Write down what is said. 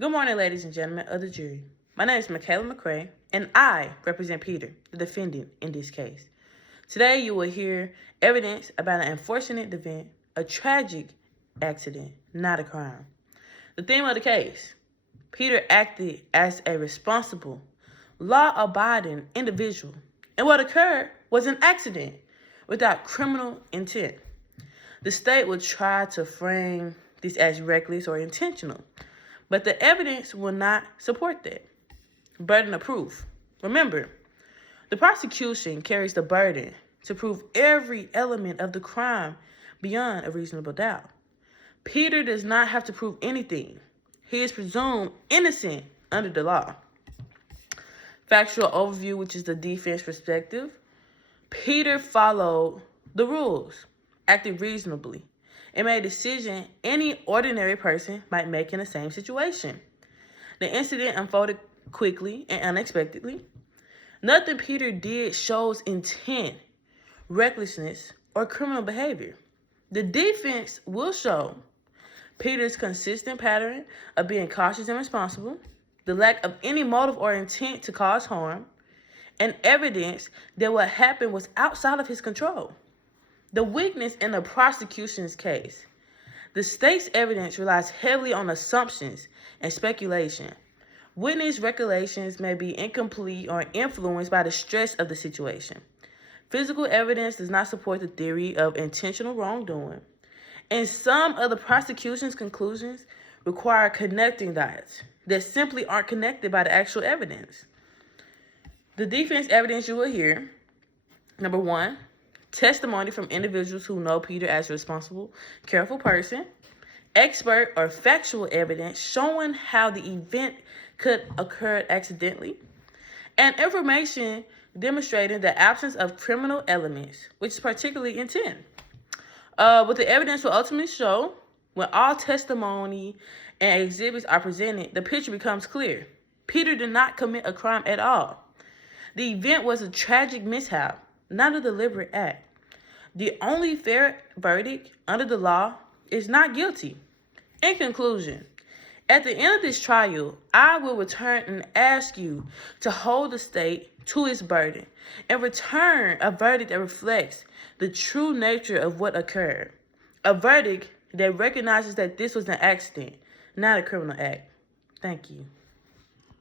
Good morning, ladies and gentlemen of the jury. My name is Michaela McCray, and I represent Peter, the defendant in this case. Today, you will hear evidence about an unfortunate event, a tragic accident, not a crime. The theme of the case: Peter acted as a responsible, law-abiding individual, and what occurred was an accident without criminal intent. The state will try to frame this as reckless or intentional, but the evidence will not support that. Burden of proof. Remember, the prosecution carries the burden to prove every element of the crime beyond a reasonable doubt. Peter does not have to prove anything. He is presumed innocent under the law. Factual overview, which is the defense perspective. Peter followed the rules, acted reasonably, and made a decision any ordinary person might make in the same situation. The incident unfolded quickly and unexpectedly. Nothing Peter did shows intent, recklessness, or criminal behavior. The defense will show Peter's consistent pattern of being cautious and responsible, the lack of any motive or intent to cause harm, and evidence that what happened was outside of his control. The weakness in the prosecution's case. The state's evidence relies heavily on assumptions and speculation. Witness recollections may be incomplete or influenced by the stress of the situation. Physical evidence does not support the theory of intentional wrongdoing. And some of the prosecution's conclusions require connecting dots that simply aren't connected by the actual evidence. The defense evidence you will hear: number one, testimony from individuals who know Peter as a responsible, careful person. Expert or factual evidence showing how the event could occur accidentally. And information demonstrating the absence of criminal elements, which is particularly intent. What the evidence will ultimately show, when all testimony and exhibits are presented, the picture becomes clear. Peter did not commit a crime at all. The event was a tragic mishap, not a deliberate act. The only fair verdict under the law is not guilty. In conclusion, at the end of this trial, I will return and ask you to hold the state to its burden and return a verdict that reflects the true nature of what occurred. A verdict that recognizes that this was an accident, not a criminal act. Thank you.